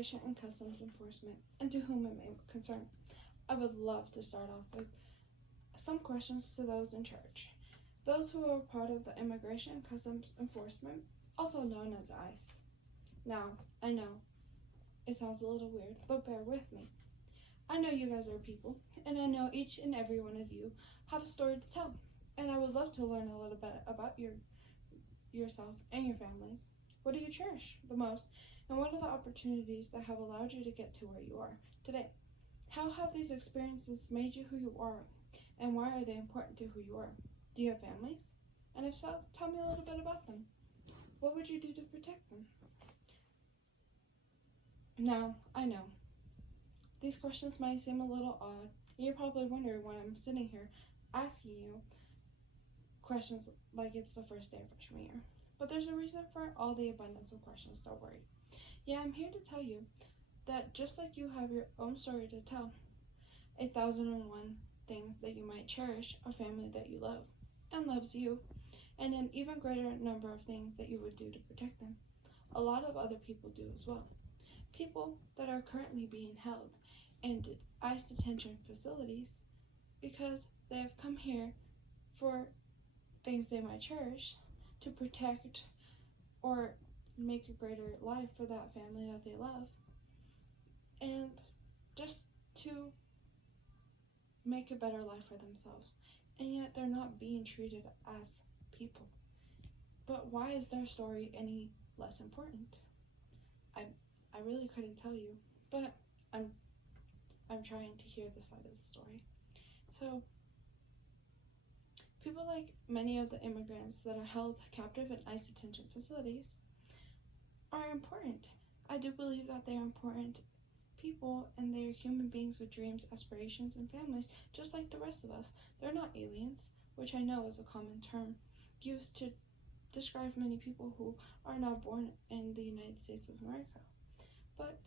Immigration and Customs Enforcement, and to whom it may concern. I would love to start off with some questions to those in charge. Those who are part of the Immigration and Customs Enforcement, also known as ICE. Now, I know it sounds a little weird, but bear with me. I know you guys are people, and I know each and every one of you have a story to tell, and I would love to learn a little bit about yourself and your families. What do you cherish the most, and what are the opportunities that have allowed you to get to where you are today? How have these experiences made you who you are, and why are they important to who you are? Do you have families? And if so, tell me a little bit about them. What would you do to protect them? Now, I know these questions might seem a little odd, and you're probably wondering why I'm sitting here asking you questions like it's the first day of freshman year. But there's a reason for all the abundance of questions, don't worry. Yeah, I'm here to tell you that just like you have your own story to tell, 1,001 things that you might cherish, a family that you love and loves you, and an even greater number of things that you would do to protect them. A lot of other people do as well. People that are currently being held in ICE detention facilities because they have come here for things they might cherish to protect or make a greater life for that family that they love, and just to make a better life for themselves, and yet they're not being treated as people. But why is their story any less important? I really couldn't tell you, but I'm trying to hear the side of the story. So people like many of the immigrants that are held captive in ICE detention facilities are important. I do believe that they are important people, and they are human beings with dreams, aspirations, and families, just like the rest of us. They're not aliens, which I know is a common term used to describe many people who are not born in the United States of America. But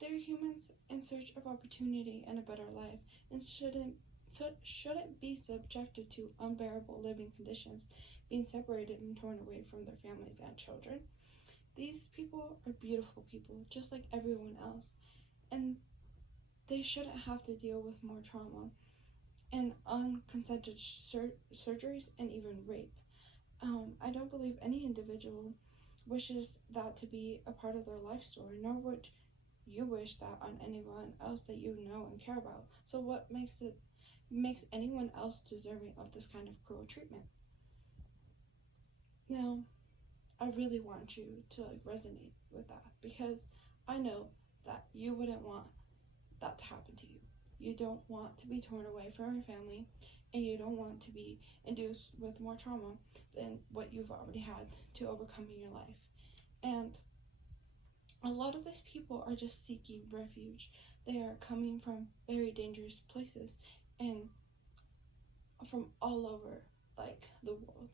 they're humans in search of opportunity and a better life, and shouldn't be subjected to unbearable living conditions, being separated and torn away from their families and children. These people are beautiful people, just like everyone else, and they shouldn't have to deal with more trauma and unconsented surgeries and even rape. I don't believe any individual wishes that to be a part of their life story, nor would you wish that on anyone else that you know and care about. So what makes anyone else deserving of this kind of cruel treatment? Now, I really want you to resonate with that, because I know that you wouldn't want that to happen to you. You don't want to be torn away from your family, and you don't want to be induced with more trauma than what you've already had to overcome in your life. And a lot of these people are just seeking refuge. They are coming from very dangerous places and from all over, like, the world.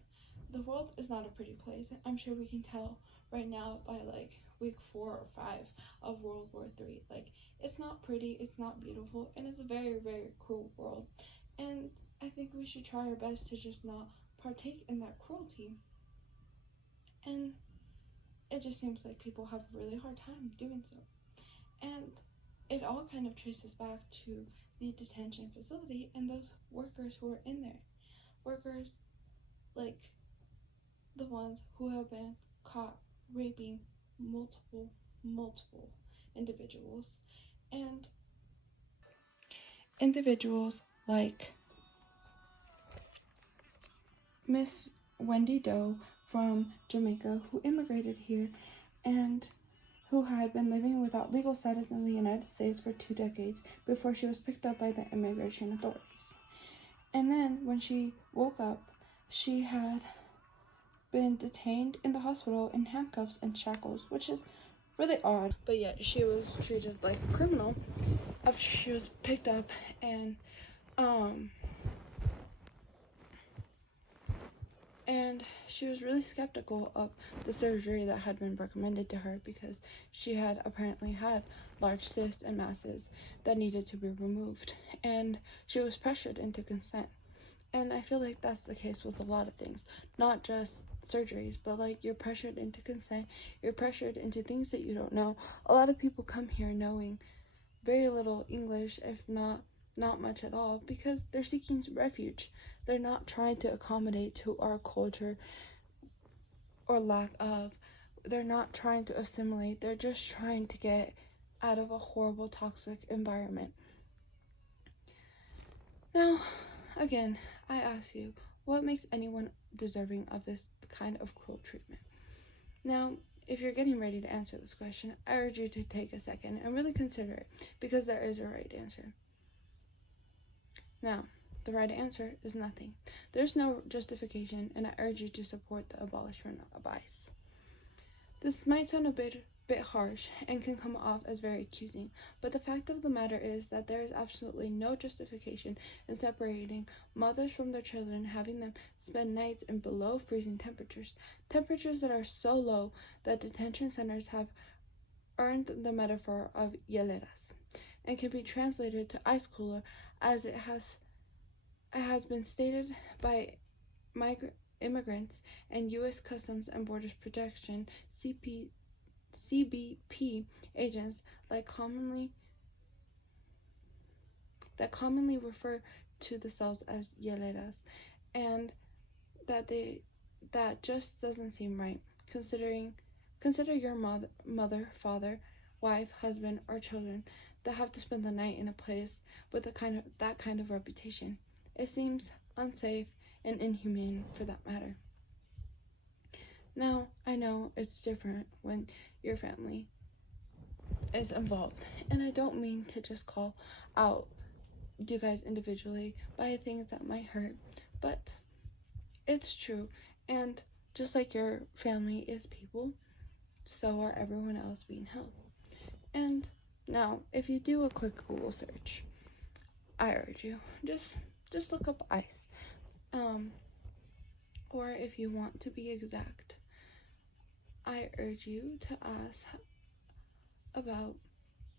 The world is not a pretty place. I'm sure we can tell right now by like week 4 or 5 of World War III. Like, it's not pretty, it's not beautiful, and it's a very, very cruel world. And I think we should try our best to just not partake in that cruelty. And it just seems like people have a really hard time doing so. And it all kind of traces back to the detention facility and those workers who are in there. Workers like the ones who have been caught raping multiple individuals, and individuals like Miss Wendy Doe from Jamaica, who immigrated here and who had been living without legal status in the United States for 2 decades before she was picked up by the immigration authorities. And then when she woke up, she had been detained in the hospital in handcuffs and shackles, which is really odd. But yet she was treated like a criminal after she was picked up, and she was really skeptical of the surgery that had been recommended to her, because she had apparently had large cysts and masses that needed to be removed, and she was pressured into consent. And I feel like that's the case with a lot of things, not just surgeries, but like you're pressured into consent, you're pressured into things that you don't know. A lot of people come here knowing very little English, if not much at all, because they're seeking refuge. They're not trying to accommodate to our culture or lack of. They're not trying to assimilate. They're just trying to get out of a horrible, toxic environment. Now, again, I ask you, what makes anyone deserving of this kind of cruel treatment? Now, if you're getting ready to answer this question, I urge you to take a second and really consider it, because there is a right answer. Now, the right answer is nothing. There's no justification, and I urge you to support the abolishment of ICE. This might sound a bit harsh and can come off as very accusing, but the fact of the matter is that there is absolutely no justification in separating mothers from their children, having them spend nights in below freezing temperatures that are so low that detention centers have earned the metaphor of hieleras, and can be translated to ice cooler, as it has been stated by immigrants and U.S. Customs and Borders Protection CBP agents that commonly refer to themselves as hieleras, and that just doesn't seem right. Consider your mother, father, wife, husband, or children that have to spend the night in a place with that kind of reputation. It seems unsafe and inhumane, for that matter. Now, I know it's different when your family is involved, and I don't mean to just call out you guys individually by things that might hurt, but it's true. And just like your family is people, so are everyone else being held. And now, if you do a quick Google search, I urge you, just look up ICE. Or if you want to be exact, I urge you to ask about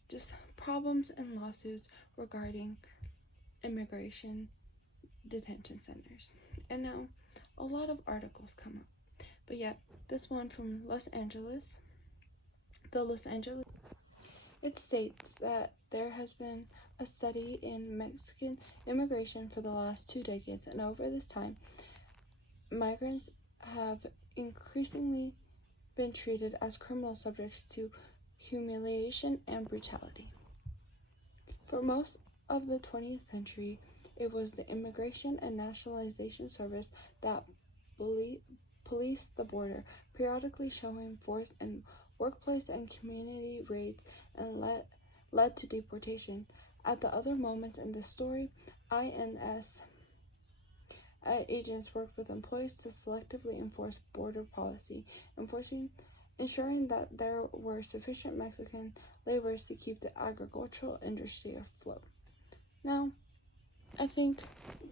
just problems and lawsuits regarding immigration detention centers. And now, a lot of articles come up, but yet this one from Los Angeles, it states that there has been a study in Mexican immigration for the last 2 decades, and over this time, migrants have increasingly been treated as criminal subjects to humiliation and brutality. For most of the 20th century, it was the Immigration and Nationalization Service that policed the border, periodically showing force in workplace and community raids, and led to deportation. At the other moments in the story, INS agents worked with employees to selectively enforce border policy, ensuring that there were sufficient Mexican laborers to keep the agricultural industry afloat. Now, I think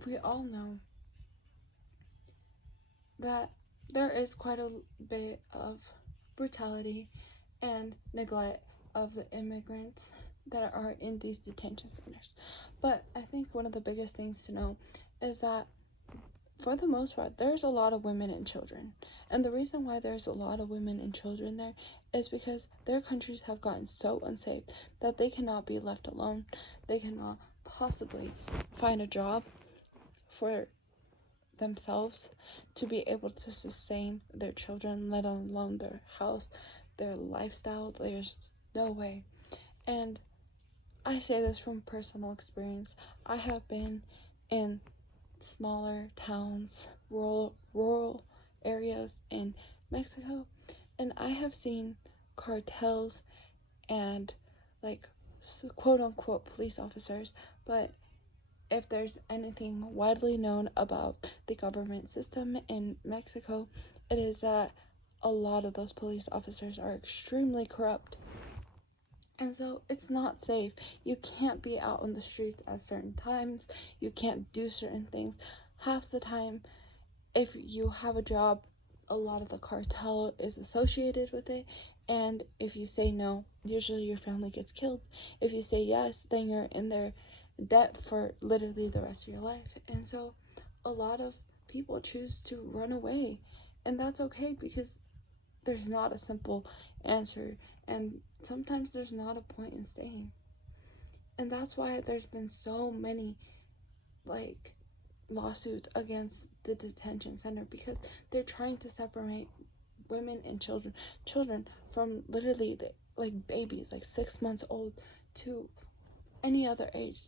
we all know that there is quite a bit of brutality and neglect of the immigrants that are in these detention centers. But I think one of the biggest things to know is that for the most part, there's a lot of women and children. And the reason why there's a lot of women and children there is because their countries have gotten so unsafe that they cannot be left alone. They cannot possibly find a job for themselves to be able to sustain their children, let alone their house, their lifestyle. There's no way. And I say this from personal experience. I have been in smaller towns, rural areas in Mexico, and I have seen cartels and like quote unquote police officers, but if there's anything widely known about the government system in Mexico, it is that a lot of those police officers are extremely corrupt. And so it's not safe. You can't be out on the streets at certain times. You can't do certain things. Half the time, if you have a job, a lot of the cartel is associated with it. And if you say no, usually your family gets killed. If you say yes, then you're in their debt for literally the rest of your life. And so a lot of people choose to run away. And that's okay, because there's not a simple answer, and sometimes there's not a point in staying. And that's why there's been so many like lawsuits against the detention center, because they're trying to separate women and children from literally like babies, like 6 months old, to any other age,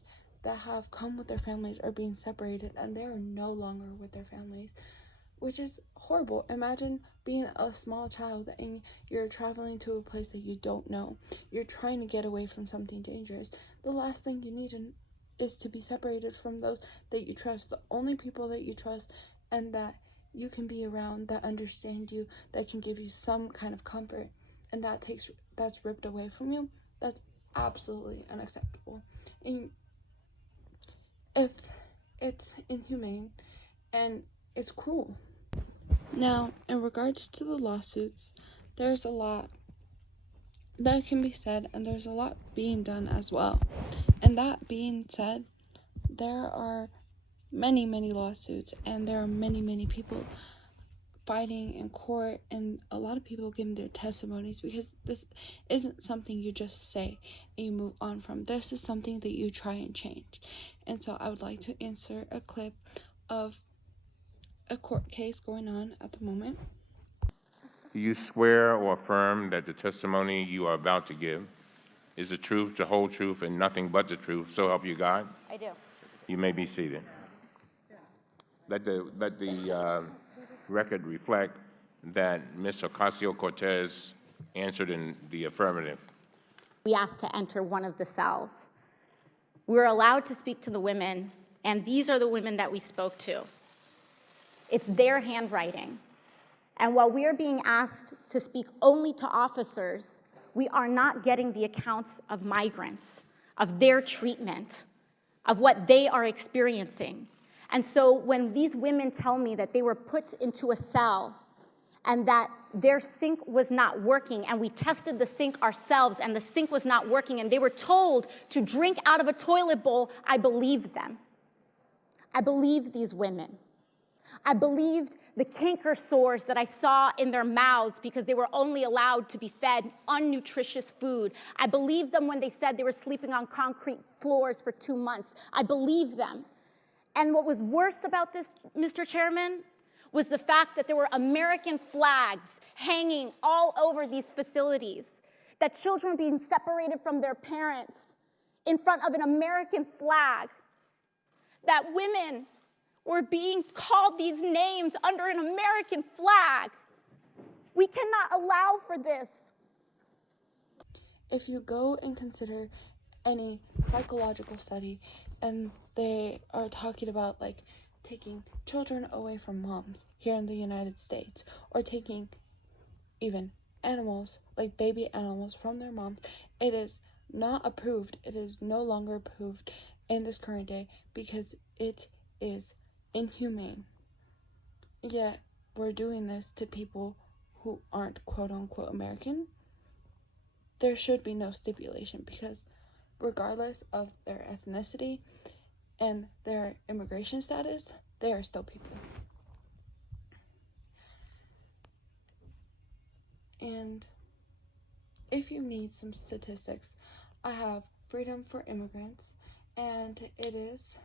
that have come with their families are being separated, and they are no longer with their families, which is horrible. Imagine being a small child and you're traveling to a place that you don't know. You're trying to get away from something dangerous. The last thing you need is to be separated from those that you trust, the only people that you trust and that you can be around, that understand you, that can give you some kind of comfort, and that's ripped away from you. That's absolutely unacceptable. And if it's inhumane and it's cruel. Now, in regards to the lawsuits, there's a lot that can be said, and there's a lot being done as well. And that being said, there are many, many lawsuits, and there are many, many people fighting in court, and a lot of people giving their testimonies, because this isn't something you just say and you move on from. This is something that you try and change. And so I would like to insert a clip of a court case going on at the moment. Do you swear or affirm that the testimony you are about to give is the truth, the whole truth, and nothing but the truth, so help you God? I do. You may be seated. Let the record reflect that Ms. Ocasio-Cortez answered in the affirmative. We asked to enter one of the cells. We were allowed to speak to the women, and these are the women that we spoke to. It's their handwriting. And while we are being asked to speak only to officers, we are not getting the accounts of migrants, of their treatment, of what they are experiencing. And so when these women tell me that they were put into a cell and that their sink was not working, and we tested the sink ourselves and the sink was not working, and they were told to drink out of a toilet bowl, I believed them. I believed these women. I believed the canker sores that I saw in their mouths because they were only allowed to be fed unnutritious food. I believed them when they said they were sleeping on concrete floors for 2 months. I believed them. And what was worse about this, Mr. Chairman, was the fact that there were American flags hanging all over these facilities, that children were being separated from their parents in front of an American flag, that women were being called these names under an American flag. We cannot allow for this. If you go and consider any psychological study, and they are talking about like taking children away from moms here in the United States, or taking even animals, like baby animals, from their moms, it is not approved. It is no longer approved in this current day because it is inhumane. Yet we're doing this to people who aren't quote unquote American. There should be no stipulation, because regardless of their ethnicity and their immigration status, they are still people. And if you need some statistics, I have Freedom for Immigrants, and it is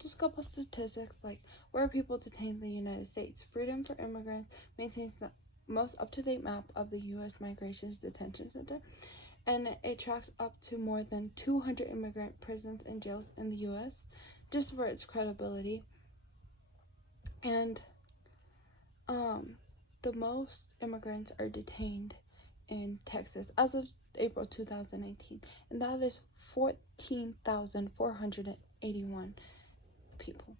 just a couple statistics, like where are people detained in the United States. Freedom for Immigrants maintains the most up-to-date map of the U.S. Migration Detention Center, and it tracks up to more than 200 immigrant prisons and jails in the U.S., just for its credibility. And the most immigrants are detained in Texas as of April 2019, and that is 14,481 people.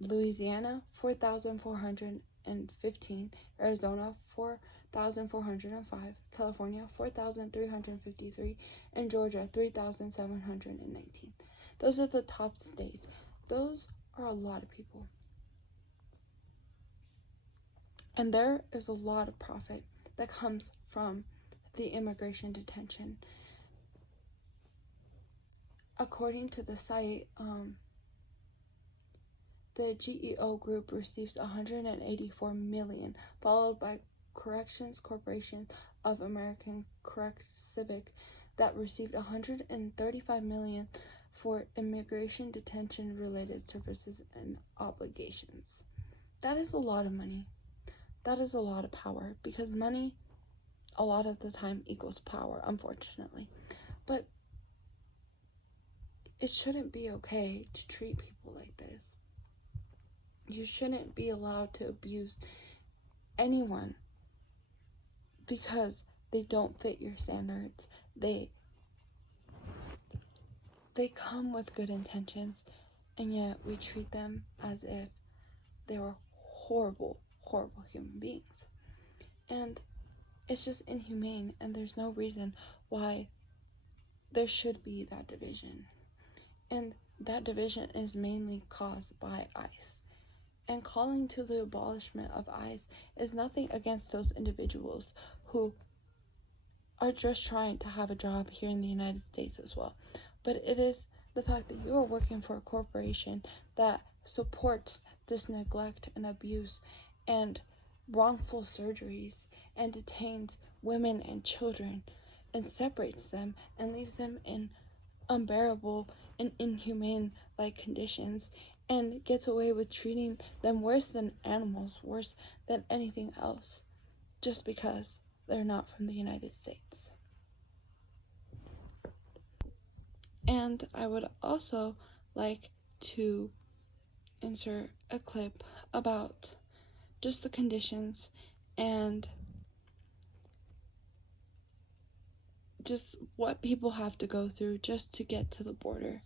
Louisiana, 4,415. Arizona, 4,405. California, 4,353. And Georgia, 3,719. Those are the top states. Those are a lot of people. And there is a lot of profit that comes from the immigration detention. According to the site, The GEO Group receives $184 million, followed by Corrections Corporation of American Civic that received $135 million for immigration detention related services and obligations. That is a lot of money. That is a lot of power, because money a lot of the time equals power, unfortunately. But it shouldn't be okay to treat people like this. You shouldn't be allowed to abuse anyone because they don't fit your standards. They come with good intentions, and yet we treat them as if they were horrible human beings. And it's just inhumane, and there's no reason why there should be that division. And that division is mainly caused by ICE. And calling to the abolishment of ICE is nothing against those individuals who are just trying to have a job here in the United States as well. But it is the fact that you are working for a corporation that supports this neglect and abuse and wrongful surgeries and detains women and children and separates them and leaves them in unbearable and inhumane conditions, and gets away with treating them worse than animals, worse than anything else, just because they're not from the United States. And I would also like to insert a clip about just the conditions and just what people have to go through just to get to the border.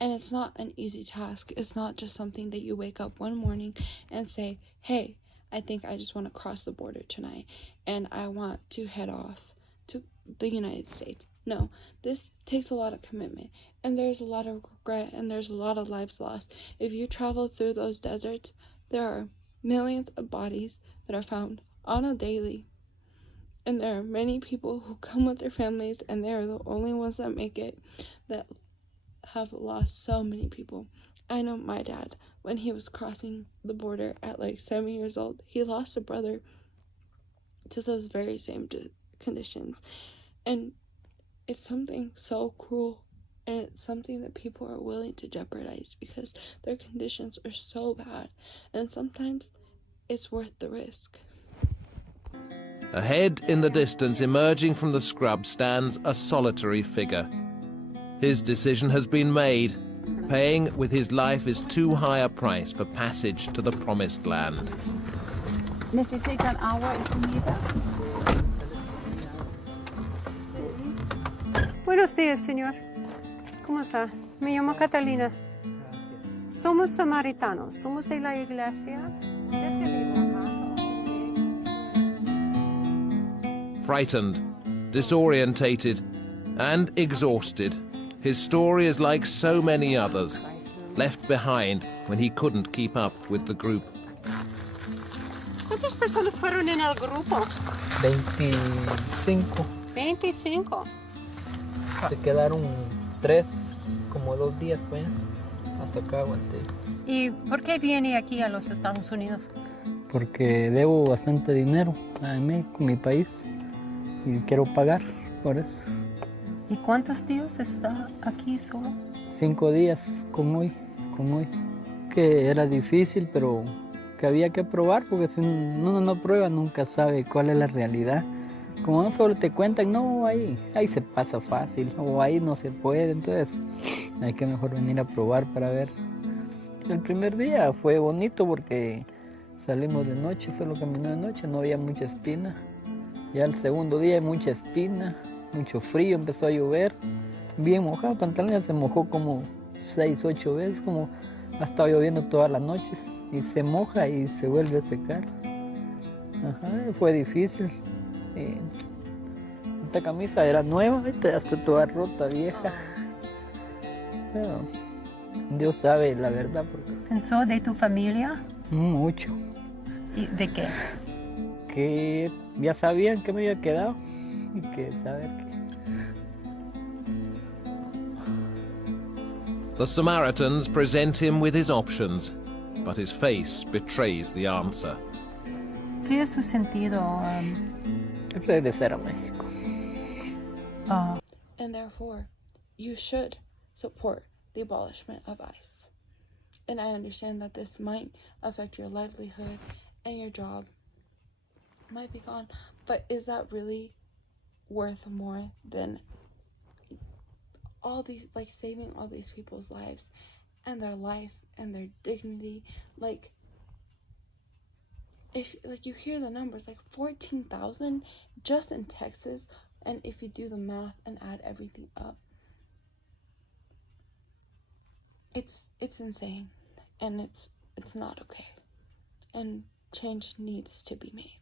And it's not an easy task. It's not just something that you wake up one morning and say, hey, I think I just want to cross the border tonight and I want to head off to the United States. No, this takes a lot of commitment, and there's a lot of regret, and there's a lot of lives lost. If you travel through those deserts, there are millions of bodies that are found on a daily. And there are many people who come with their families, and they are the only ones that make it, that have lost so many people. I know my dad, when he was crossing the border at 7 years old, he lost a brother to those very same conditions. And it's something so cruel, and it's something that people are willing to jeopardize because their conditions are so bad, and sometimes it's worth the risk. Ahead in the distance, emerging from the scrub, stands a solitary figure. His decision has been made. Paying with his life is too high a price for passage to the promised land. ¿Necesitan agua y comida? Buenos días, señor. ¿Cómo está? Me llamo Catalina. Somos samaritanos. Somos de la iglesia. Cerca de Frightened, disorientated, and exhausted, his story is like so many others, left behind when he couldn't keep up with the group. ¿Cuántas personas fueron en el grupo? 25. 25. Se quedaron 3, como 2 días fue, hasta acá aguanté. ¿Y por qué viene aquí a los Estados Unidos? Porque debo bastante dinero a México, mi país, y quiero pagar por eso. ¿Y cuántos días está aquí solo? 5 días, como hoy. Que era difícil, pero que había que probar, porque si uno no prueba nunca sabe cuál es la realidad. Como no solo te cuentan, no, ahí se pasa fácil, o ahí no se puede, entonces hay que mejor venir a probar para ver. El primer día fue bonito porque salimos de noche, solo caminó de noche, no había mucha espina. Ya el segundo día hay mucha espina, mucho frío, empezó a llover, bien mojado, el pantalón ya se mojó como 6, 8 veces, como ha estado lloviendo todas las noches, y se moja y se vuelve a secar. Fue difícil. Esta camisa era nueva, ya está toda rota, vieja. Pero Dios sabe la verdad. ¿Pensó de tu familia? Mucho. ¿Y de qué? Que ya sabían que me había quedado y que saber que... The Samaritans present him with his options. but his face betrays the answer. ¿Qué es su sentido? Regresar a México. And therefore, you should support the abolishment of ICE. And I understand that this might affect your livelihood and your job might be gone, but is that really worth more than all these, like, saving all these people's lives and their life and their dignity? Like, if, like, you hear the numbers, like 14,000 just in Texas, and if you do the math and add everything up, it's insane, and it's not okay, and change needs to be made.